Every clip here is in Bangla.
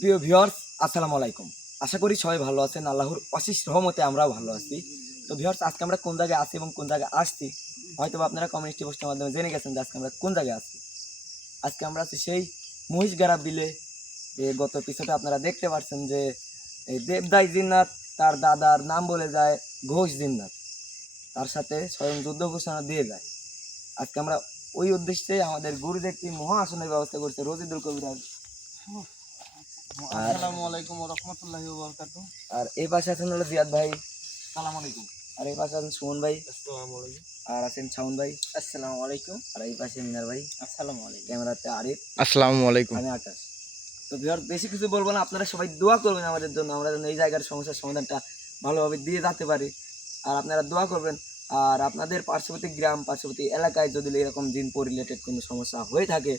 প্রিয় ভিউয়ার্স, আসসালামু আলাইকুম। আশা করি সবাই ভালো আছেন। আল্লাহর অশেষ রহমতে আমরাও ভালো আছি। তো ভিউয়ার্স, আজকে আমরা কোন জায়গায় আছি এবং কোন জায়গায় আসছি হয়তোবা আপনারা কমিউনিটি পোস্টের মাধ্যমে জেনে গেছেন যে আজকে আমরা কোন জায়গায় আছি। আজকে আমরা আছি সেই মহিষগাড়া বিলে। গত এপিসোডে আপনারা দেখতে পাচ্ছেন যে এই দেবদাই জিন্নাত তার দাদার নাম বলে যায় ঘোষ জিন্নাত, তার সাথে স্বয়ং যুদ্ধ ঘোষণা দিয়ে যায়। আজকে আমরা ওই উদ্দেশ্যে আমাদের গুরুজ একটি মহা আসনের ব্যবস্থা করছে রশিদুল কবিরাজ। আসসালামু আলাইকুম ওয়া রাহমাতুল্লাহি ওয়া বারাকাতুহু। আর এই পাশে আছেন হলো জিয়াদ ভাই। আসসালামু আলাইকুম। আর এই পাশে আছেন সুমন ভাই। আসসালামু আলাইকুম। আর আছেন শাওন ভাই। আসসালামু আলাইকুম। আর এই পাশে মিনার ভাই। আসসালামু আলাইকুম। ক্যামেরাতে আরিফ। আসসালামু আলাইকুম। আমি আকাশ। তো ভিউয়ার, বেশি কিছু বলবো না, আপনারা সবাই দোয়া করবেন আমাদের জন্য, আমরা যেন এই জায়গার সমস্যার সমাধানটা ভালোভাবে দিয়ে যেতে পারি। আর আপনারা দোয়া করবেন। আর আপনাদের পার্শ্ববর্তী গ্রাম, পার্শ্ববর্তী এলাকায় যদি এরকম জিনপো রিলেটেড কোনো সমস্যা হয়ে থাকে,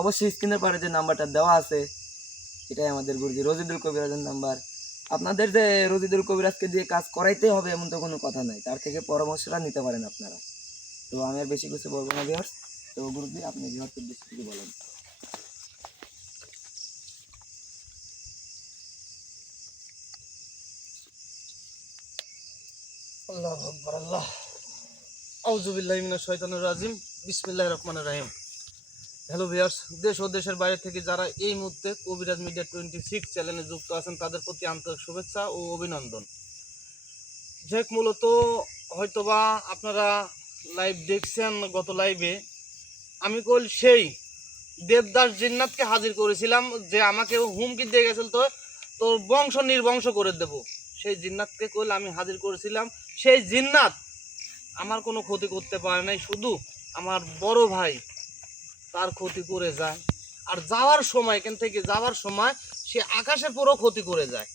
অবশ্যই স্ক্রিনের পারে যে নাম্বারটা দেওয়া আছে এটাই আমাদের গুরুজি রশিদুল কবিরাজের নাম্বার। আপনাদের যে রশিদুল কবিরাজকে দিয়ে কাজ করাইতে হবে এমন তো কোনো কথা নাই, তার থেকে পরামর্শটা নিতে পারেন আপনারা। তো আমি আর বেশি কিছু বলবো না ভিউয়ার্স। তো গুরুজি, আপনি ভিউয়ার্সের বেশি কিছু বলেন। আল্লাহু আকবার। আল্লাহ আউযু বিল্লাহি মিনাশ শাইতানির রাজিম। বিসমিল্লাহির রহমানির রহিম। হ্যালো ভিউয়ার্স, দেশ ও দেশের বাইরে থেকে যারা এই মুহূর্তে কবিরাজ মিডিয়া 26 চ্যানেলে যুক্ত আছেন তাদের প্রতি আন্তরিক শুভেচ্ছা ও অভিনন্দন। মূলত হয়তোবা আপনারা লাইভ দেখছেন, গত লাইভে আমি কইল সেই দেবদাস জিন্নাতকে হাজির করেছিলাম যে আমাকে হুমকি দিয়ে গেছিল, তো তোর বংশ নির্বংশ করে দেব। সেই জিন্নাতকে কইল আমি হাজির করেছিলাম। সেই জিন্নাত আমার কোনো ক্ষতি করতে পারে নাই, শুধু আমার বড় ভাই তার ক্ষতি করে যায়। আর যাওয়ার সময়, এখান থেকে যাওয়ার সময় সে আকাশে পুরো ক্ষতি করে যায়।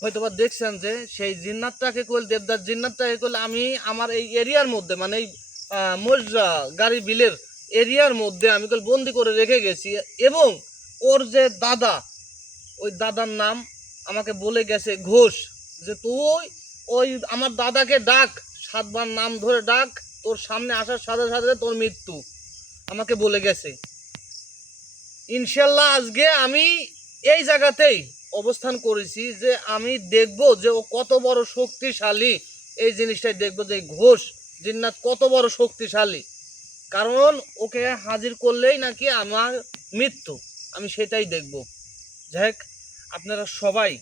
হয়তোবা দেখছেন যে সেই জিন্নাতটাকে কইল, দেবদাস জিন্নাতটাকে কইল আমি আমার এই এরিয়ার মধ্যে, মানে এই মজরা গাড়ি বিলের এরিয়ার মধ্যে আমি কইল বন্দি করে রেখে গেছি। এবং ওর যে দাদা, ওই দাদার নাম আমাকে বলে গেছে ঘোষ, যে তুই ওই আমার দাদাকে ডাক, 7 বার নাম ধরে ডাক, তোর সামনে আসার সাথে সাথে তোর মৃত্যু, আমাকে বলে গেছে। ইনশাল্লাহ আজকে আমি এই জায়গাতেই অবস্থান করেছি যে আমি দেখব যে ও কত বড় শক্তিশালী। এই জিনিসটাই দেখব যে ঘোষ জিন্নাত কত বড় শক্তিশালী, কারণ ওকে হাজির করলেই নাকি আমার মৃত্যু, আমি সেটাই দেখব। যাই হোক, আপনারা সবাই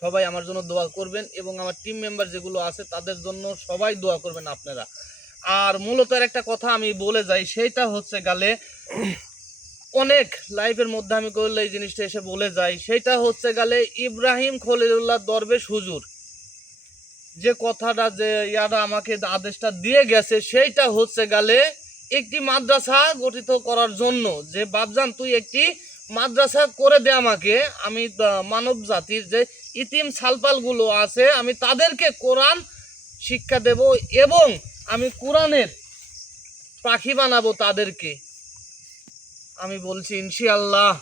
সবাই আমার জন্য দোয়া করবেন এবং আমার টিম মেম্বার যেগুলো আছে তাদের জন্য সবাই দোয়া করবেন আপনারা। আর মূলত একটা কথা আমি বলে যাই, সেইটা হচ্ছে গেলে অনেক লাইফের মধ্যে আমি করলে এই জিনিসটা এসে বলে যাই, সেটা হচ্ছে গেলে ইব্রাহিম খলিলুল্লাহ দরবেশ হুজুর যে কথাটা, যে ইয়ারা আমাকে আদেশটা দিয়ে গেছে, সেইটা হচ্ছে গেলে একটি মাদ্রাসা গঠিত করার জন্য, যে বাপজান তুই একটি মাদ্রাসা করে দে আমাকে, আমি মানব জাতির যে ইতিম সালপালগুলো আছে আমি তাদেরকে কোরআন শিক্ষা দেব এবং আমি কোরআনের পাখি বানাবো তাদেরকে। আমি বলছি ইনশাআল্লাহ,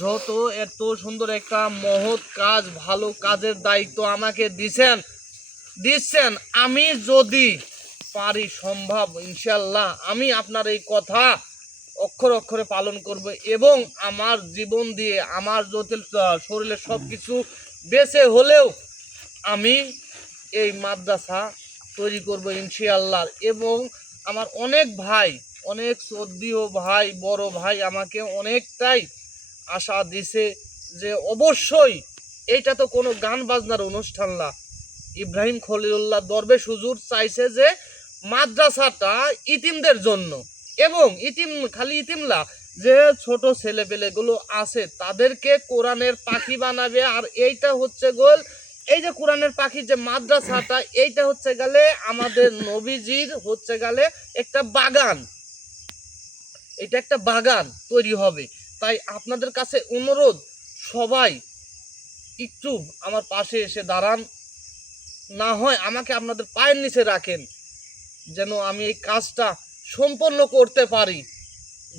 যত এত সুন্দর একটা মহৎ কাজ, ভালো কাজের দায়িত্ব আমাকে দিচ্ছেন, আমি যদি পারি সম্ভব ইনশাআল্লাহ আমি আপনার এই কথা অক্ষরে অক্ষরে পালন করব এবং আমার জীবন দিয়ে, আমার জটিল শরীরের সব কিছু বেঁচে হলেও আমি এই মাদ্রাসা তৈরি করব ইনশাআল্লাহ। এবং আমার অনেক ভাই, অনেক শ্রদ্ধেয় ভাই, বড় ভাই আমাকে অনেকটাই আশা দিছে যে অবশ্যই এইটা তো কোনো গান বাজনার অনুষ্ঠান না, ইব্রাহিম খলিলুল্লাহ দরবেশ হুজুর চাইছে যে মাদ্রাসাটা ইতিমদের জন্য, এবং খালি ইতিম না, যে ছোট ছেলেপেলেগুলো আছে তাদেরকে কোরআনের পাখি বানাবে। আর এইটা হচ্ছে গোল, এই যে কোরআনের পাখির যে মাদ্রাসাটা, এইটা হচ্ছে গেলে আমাদের নবীজির হচ্ছে গেলে একটা বাগান, এটা একটা বাগান তৈরি হবে। তাই আপনাদের কাছে অনুরোধ, সবাই একটু আমার পাশে এসে দাঁড়ান, না হয় আমাকে আপনাদের পায়ের নিচে রাখেন যেন আমি এই কাজটা সম্পন্ন করতে পারি।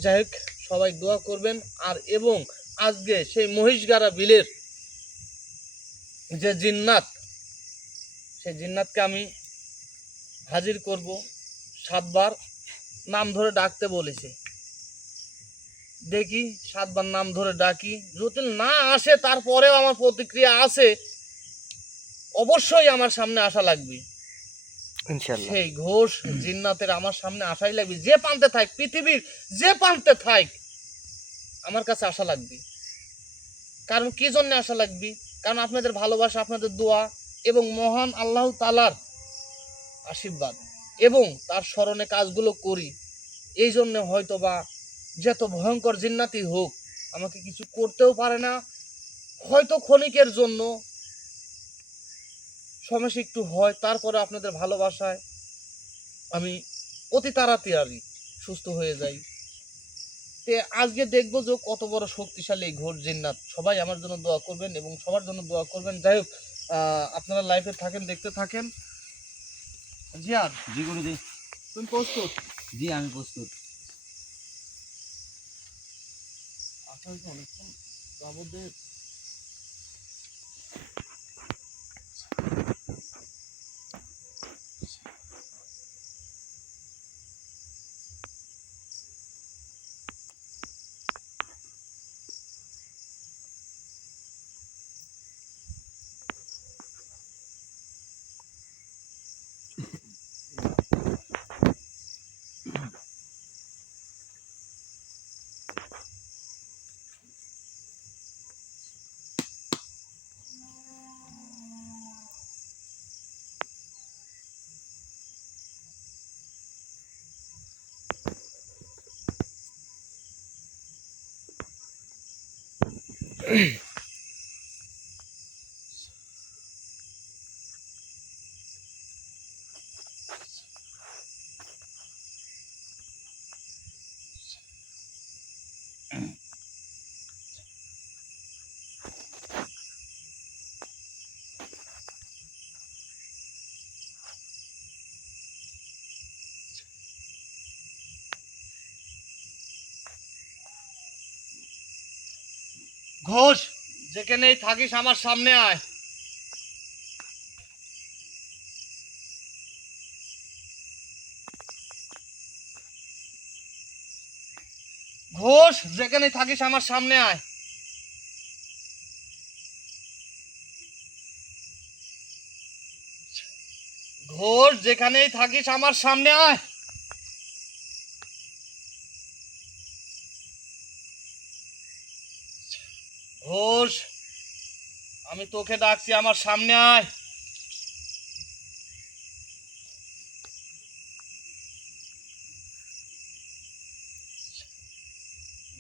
যাই হোক, সবাই দোয়া করবেন। আর এবং আজকে সেই মহিষগাড়া বিলের যে জিন্নাত, সেই জিন্নাতকে আমি হাজির করব, 7 বার নাম ধরে ডাকতে বলেছে। দেখি 7বার নাম ধরে ডাকি, যদি না আসে তারপরেও আমার প্রতিক্রিয়া আছে, অবশ্যই আমার সামনে আসা লাগবে। ইনশাআল্লাহ। সেই ঘোষ জিন্নাতের আমার সামনে আসাই লাগবে, যে প্রান্তে থাক, পৃথিবীর যে প্রান্তে থাক আমার কাছে আসা লাগবে। কারণ কি জন্য আসা লাগবে? কারণ আপনাদের ভালোবাসা, আপনাদের দোয়া এবং মহান আল্লাহ তাআলার আশীর্বাদ এবং তার স্মরণে কাজগুলো করি। এই জন্য হয়তো বা যত ভয়ঙ্কর জিন্নাতি হোক আমাকে কিছু করতেও পারে না। হয়তো ক্ষণিকের জন্য সমস্যা একটু হয়, তারপরে আপনাদের ভালোবাসায় আমি অতি তাড়াতাড়ি সুস্থ হয়ে যাই। তে আজকে দেখবো যে কত বড় শক্তিশালী এই ঘোর জিন্নাত। সবাই আমার জন্য দোয়া করবেন এবং সবার জন্য দোয়া করবেন। যাই হোক, আপনারা লাইফে থাকেন, দেখতে থাকেন। জিয়াদ, জি গুরুজি। তুমি প্রস্তুত? জি আমি প্রস্তুত। আসলে তো অনেকক্ষণ যাবতীয় ঘোষ, যেখানেই থাকিস আমার সামনে আয়। ঘোষ, যেখানেই থাকিস আমার সামনে আয়। ঘোষ, যেখানেই থাকিস আমার সামনে আয়। ঘোষ, আমি তোকে ডাকছি, আমার সামনে আয়।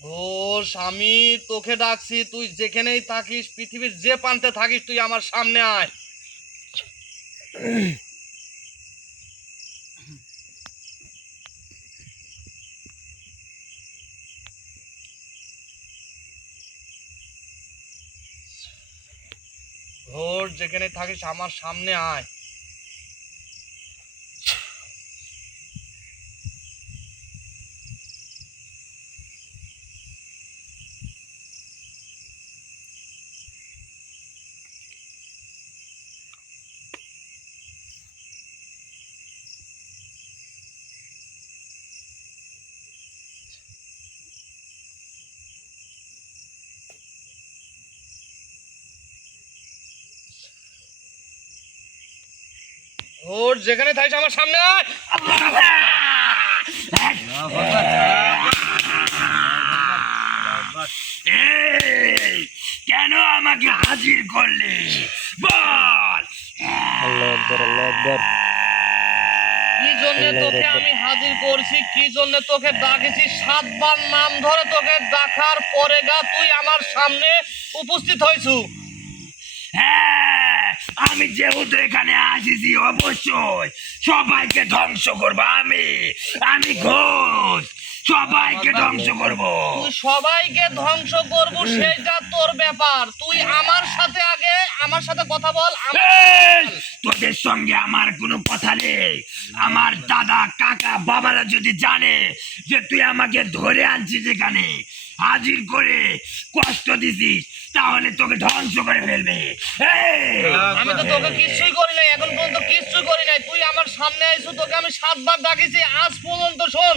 ঘোষ, আমি তোকে ডাকছি, তুই যেখানেই থাকিস, পৃথিবীর যে প্রান্তে থাকিস, তুই আমার সামনে আয়। ঘোষ, যেখানে থাকিস আমার সামনে আয়। ঘোষ, যেখানে থাকিস আমার সামনে আয়। এই, কেন আমাকে হাজির করলে বল? আল্লাহু আকবার, আল্লাহু আকবার। কি জন্য তোকে আমি হাজির করছি, কি জন্য তোকে ডাকেছি? 7বার নাম ধরে তোকে ডাকার পরে গা তুই আমার সামনে উপস্থিত হয়েছু। হ্যাঁ, আমি যেহেতু এখানে আসিছি অবশ্যই সবাইকে ধ্বংস করবো। আমি ঘোষ, সবাইকে ধ্বংস করব। তুই সবাইকে ধ্বংস করবো সেটা তোর ব্যাপার। তুই আমার সাথে আগে আমার সাথে কথা বল। এই, তোদের সঙ্গে আমার কোনো কথা নেই। আমার দাদা, কাকা, বাবারা যদি জানে যে তুই আমাকে ধরে আনছিস এখানে হাজির করে কষ্ট দিছিস, তাহলে তোকে ধ্বংস করে ফেলবে। এই, আমি তো তোকে কিচ্ছুই করি নাই, এখন পর্যন্ত কিচ্ছুই করি নাই। তুই আমার সামনে আইছু, তোকে আমি 7বার ডাকিছি, আজ পর্যন্ত শোন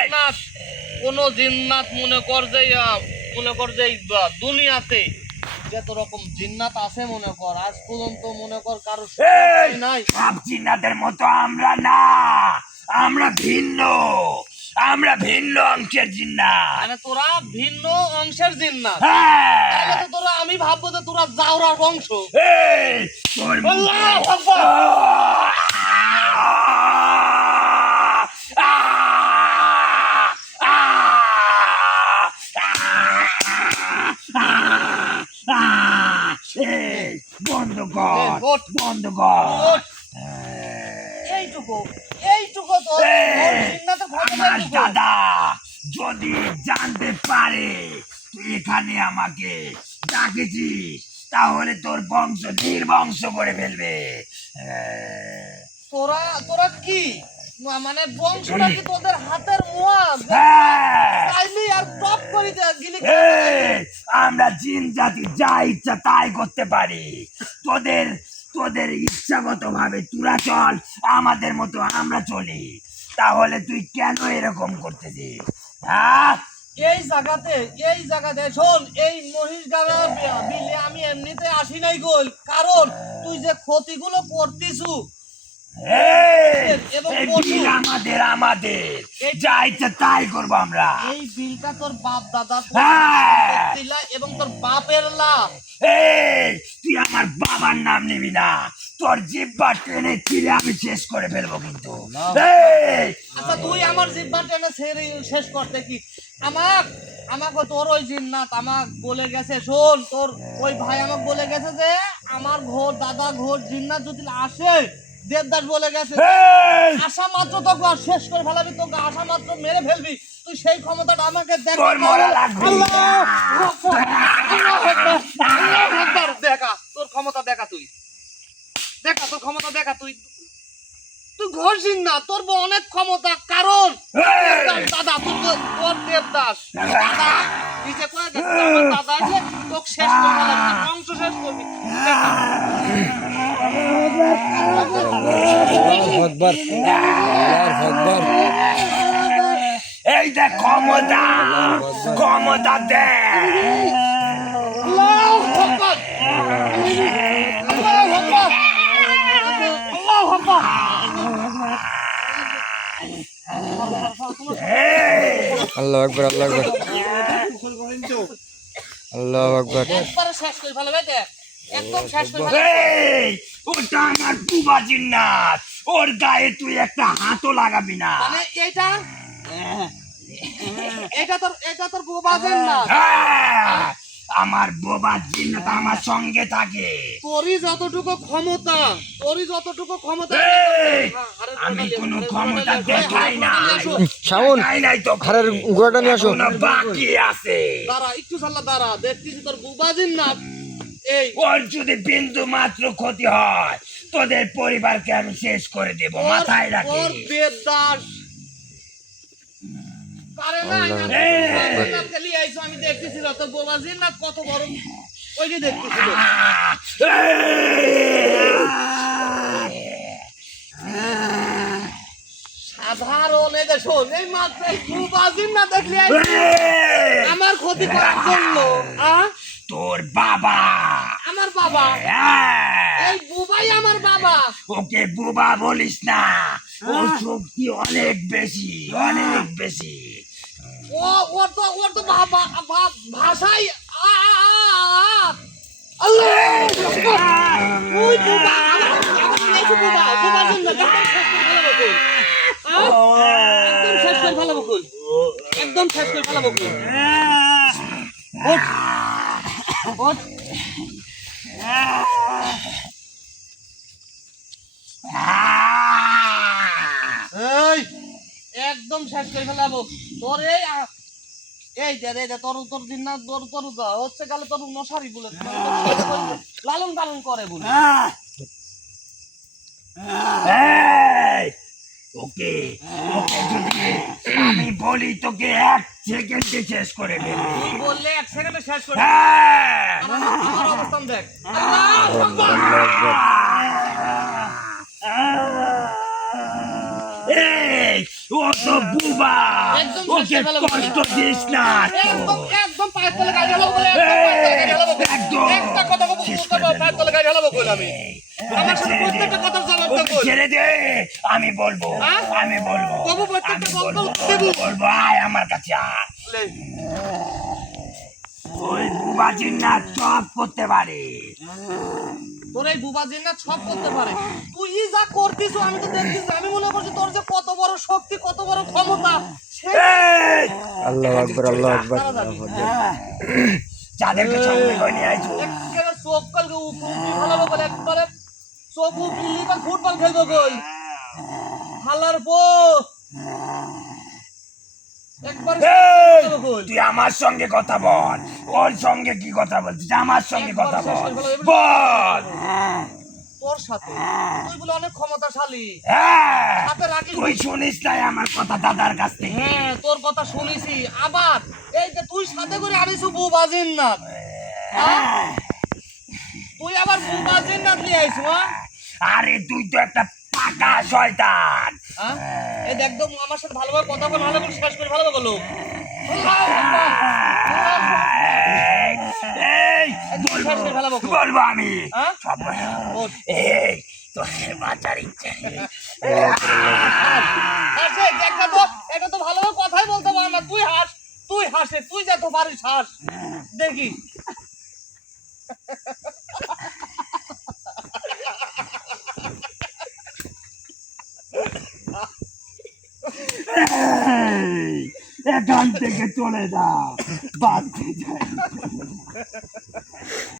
এই, না। কোন জিন্নাত মনে কর যে এই দুনিয়াতে যত রকম জিন্নাত আছে মনে কর আজ পর্যন্ত মনে কর কারো এই, নাই। সব জিন্নাতের মতো আমরা না, আমরা ভিন্ন, আমরা ভিন্ন অংশের জিন্নাত। মানে তোরা ভিন্ন অংশের জিন্নাত। হ্যাঁ। তাহলে তো তোরা আমি ভাববো যে তোরা জাউরার বংশ। এই, তোর আল্লাহু আকবার। এই, বন্ধ কর, এই, ওঠ। বন্ধ কর। ওঠ। এইটুকু তোর জিন্নাতের আমার ঘটনা এইটুকু। দাদা যদি জানতে পারে তুই এখানে আমাকে ডাকেছিস তাহলে তোর বংশ নির্বংশ করে ফেলবে। তোরা তোরা কি মানে বংশটা কি তোদের হাতের মোয়া হ্যাঁ। চাইলি আর টপ করে গিলি এই, আমরা জিন জাতি যা ইচ্ছা তাই করতে পারি। তোদের তোদের ইচ্ছাগত ভাবে তোরা চল, আমাদের মতো আমরা চলি। তাহলে তুই কেন এরকম করতেছিস? হ্যাঁ, এই জায়গাতে শোন এই মহিষগাড়া বিলে আমি এমনিতে আসি নাই গোল কারণ তুই যে ক্ষতিগুলো করতিছু এই, এবং এই পশু। বিল আমাদের যা ইচ্ছা তাই করবো আমরা। এই বিলটা তোর বাপ দাদা হ্যাঁ। এবং তোর বাপের লাভ। এই, তুই আমার বাবার নাম নিবি না, তোর জিব্বা টেনে চিরে আমি শেষ করে ফেলবো কিন্তু। এই, আচ্ছা তুই আমার জিব্বা টেনে শেষ করতে কি আমাকে তোর ওই জিন্নাত আমাক বলে গেছে শোন তোর ওই ভাই আমাকে বলে গেছে যে আমার ঘোর দাদা ঘোর জিন্নাত যদি আসে দেবদাস বলে গেছে এই, আশা মাত্র তোকে আর শেষ করে ফেলাবি তোকে আশা মাত্র মেরে ফেলবি তুই সেই ক্ষমতাটা আমাকে দেখ তোর মরা লাগবে। দেখা তোর ক্ষমতা দেখা তুই দেখা তোর ক্ষমতা দেখা তুই তুই ঘোষিন না তোর অনেক ক্ষমতা কারণ এই, দাদা তোর দেবদাস দাদা নিজে কয়ে গেছে আমার দাদা আছে তোকে শেষ করে ফেলাবি তোর বংশ শেষ করবি এই দেখ ক্ষমতা, ক্ষমতা দেখ। আল্লাহু আকবার আল্লাহু আকবার আল্লাহু আকবার আল্লাহু আকবার আল্লাহু আকবার আল্লাহু আকবার একবারে শেষ করে ফেলাবে দেখ একদম শেষ করে ফেলাবে এই, ওটা আমার বুবা জিন্নাত, ওর গায়ে তুই একটা হাতও লাগাবি না। মানে এটা তোর বাজেন না হ্যাঁ, আমার বোবা জিন্নাত আমার সঙ্গে থাকে। তোরই যতটুকু ক্ষমতা এই, আমি কোনো ক্ষমতা দেখাই না, শাওন দেখাই নাই তো। হারের গোড়াটা নিয়ে আসো এখনো বাকি আছে। দাঁড়া একটু সাল্লা দাঁড়া দেখতেছি তোর বুবাজিন না এই ওর যদি বিন্দু মাত্র ক্ষতি হয় তোদের পরিবারকে আমি শেষ করে দেব, মাথায় রাখি। ওর দেবদাস পারে না খেলি আইছো আমি দেখতেছি তোর বুবাজিন না কত বড় ওই যে দেখতেছি সাধারণ এই যে শোন এই মাত্র বুবাজিন না দেখলি আমার ক্ষতি করার জন্য তোর বাবা আমার বাবা হ্যাঁ, এই বুবাই আমার বাবা ওকে বুবা বলিস না, ওর শক্তি অনেক বেশি, অনেক বেশি। ওর তো ভাষাই আল্লাহ ওই বুবা বুবা একদম শেষ করে ফেলাবো কুল একদম শেষ করে ফেলাবো কুল ওঠ ওঠ এই একদম শেষ করে ফেলাবো তোর এই দে তোর দিন না তোর হচ্ছে গেলে তোর মশারি বলে লালন পালন করে বলে এই, ওকে ওকে যদি আমি বলি তোকে 1 সেকেন্ডে শেষ করে ফেলবি। তুই বললে 1 সেকেন্ডে শেষ করে হ্যাঁ। আমার অবস্থান দেখ আল্লাহু আকবার এই, ও তো বুবা, একদম ওকে শেষ করে ফেলবো। কষ্ট দিস না। একদম একদম পায়ের তলে গাড়ি ঢালাবো বলে, একদম পায়ের তলে গাড়ি ঢালাবো বলে। একদম। একটা কথা বলবো, শেষ তোর করে পায়ের তলে গাড়ি ঢালাবো বলে আমি। আমার সাথে ছেড়ে দে। প্রত্যেকটা কথার জবাব ওকে দেবো। ছেড়ে দে, আমি বলবো, হ্যাঁ? আমি বলবো, তবু প্রত্যেকটা আমি কথা বলবো, দেবো। বলবো, আয় আমার কাছে আয়। ওই বুবা জিন্নাত সব করতে পারে। তোর এই বুবাজির না সব করতে পারে। তুই যা করতিস আমি তো দেখতিস, আমি মনে করছি তোর যে কত বড় শক্তি, কত বড় ক্ষমতা। সেই এই, আল্লাহু আকবার আল্লাহু আকবার তারা যাবি। যাদেরকে সঙ্গে করে নিয়ে আইছো, একেবারে চোখ কালকে উঠি ভালো বলে, একবারে চোখ উঠলি বা ফুটবল খেলবো কই হালার পো একবার এই, তুই আমার সঙ্গে কথা বল, ওর সঙ্গে কি কথা বলছিস? আমার সঙ্গে কথা বল, বল। তোর সাথে তুই বলে অনেক ক্ষমতাশালী, হ্যাঁ, হাতে রাখিস। তুই শুনিস নাই আমার কথা দাদার কাছ থেকে? হ্যাঁ তোর কথা শুনেছি। আবার এই যে তুই সাথে করে আনিস বুবাজির না, তুই আবার বুবাজির না নিয়ে আইস। আরে তুই তো একটা পাকা শয়তান। এই দেখ একদম আমার সাথে ভালোভাবে কথা বল, ভালো করে শেষ করে ভালোভাবে বলো। এই, বলবো, বলবো আমি হ্যাঁ? সব বলবো। এই তোর বাঁচার ইচ্ছা নেই। এটা তো ভালোভাবে কথাই বলতে পার না। তুই হাস, তুই হাসে, তুই যা তো পারিস হাস দেখি। এই, এখান থেকে চলে যা, বাদ যাই।